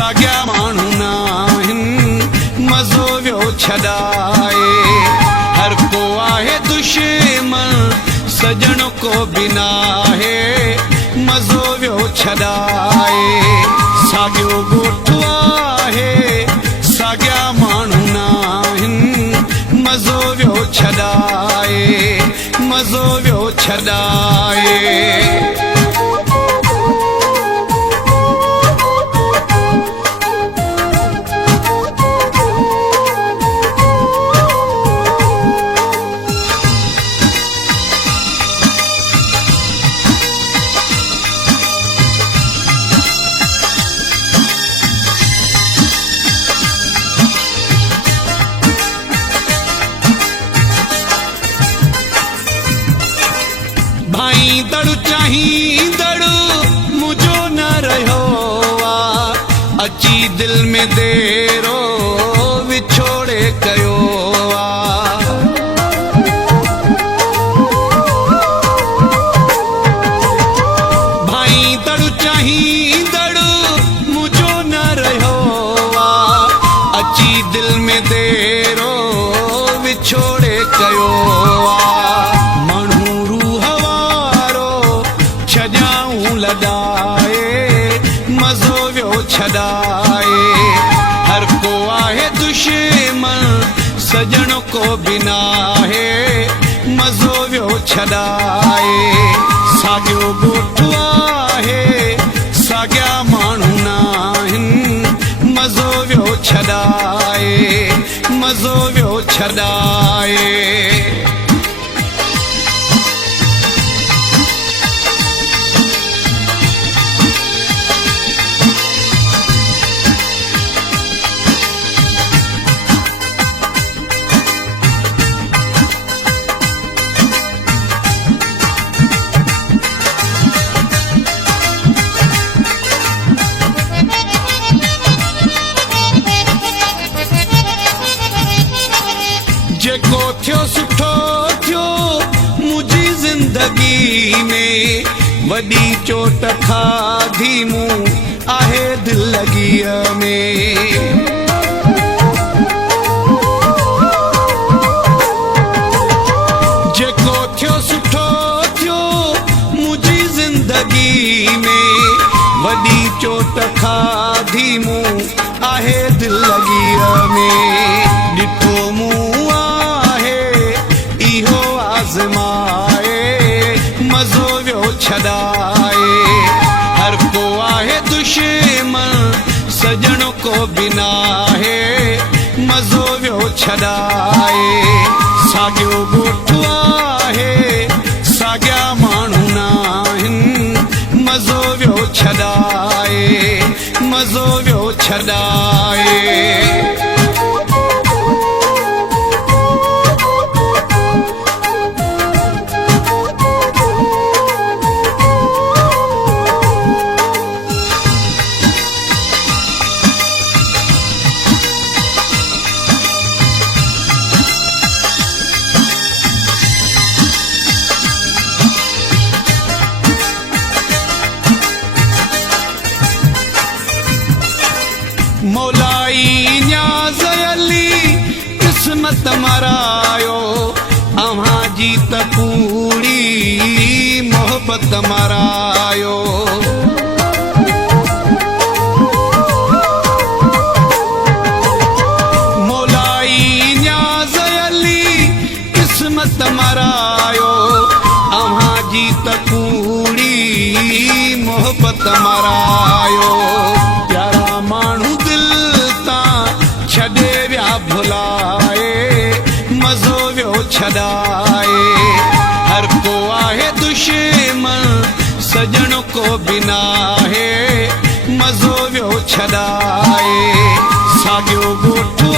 साॻिया माण्हू न आहिनि मज़ो वियो छॾाए। हर को आहे दुश्मन सजण को बि न आहे मज़ो वियो छॾाए। साॻियो ॻोठु आहे साॻिया माण्हू न आहिनि मज़ो वियो छॾाए मज़ो वियो छॾाए। भाईंदड़ चाहींदड़ मुझो न रहियो आ अची दिल में देरो विछोड़े कयो आ। भाईंदड़ चाहींदड़ मुझो न रहियो आ अची दिल में देरो विछोड़े कयो आ। लॻाए मज़ो वियो छॾाए। हर को आहे दुश्मन सजण को बि न आहे मज़ो वियो छॾाए। साॻियो ॻोठु आहे साॻिया माण्हू न आहिनि मज़ो वियो छॾाए मज़ो वियो छॾाए। जेको थियो सुठो थियो मुंहिंजी ज़िंदगी में वॾी चोट खाधी मूं आहे दिलगीअ में। जेको थियो सुठो थियो मुंहिंजी ज़िंदगी में वॾी चोट खाधी मूं आहे दिलगीअ में। ॾिठो मूं आज़माए मज़ो वियो छॾाए। हर को आहे दुश्मन सजण को बि न आहे मज़ो वियो छॾाए। साॻियो ॻोठु आहे साॻिया माण्हू न आहिनि मज़ो वियो छॾाए मज़ो वियो छॾाए। मौलाई न्याज़ अली किस्मत मरायो अव्हां जी त पूरी मोहब्बत मरायो। मौलाई न्याज़ अली किस्मत मरायो अव्हां जी त पूरी मोहब्बत मरायो। प्यारा माण्हू छॾे विया भुलाए मज़ो वियो छॾाए। हर को आहे दुश्मन सजण को बि न आहे मज़ो वियो छॾाए। साॻियो ॻोठु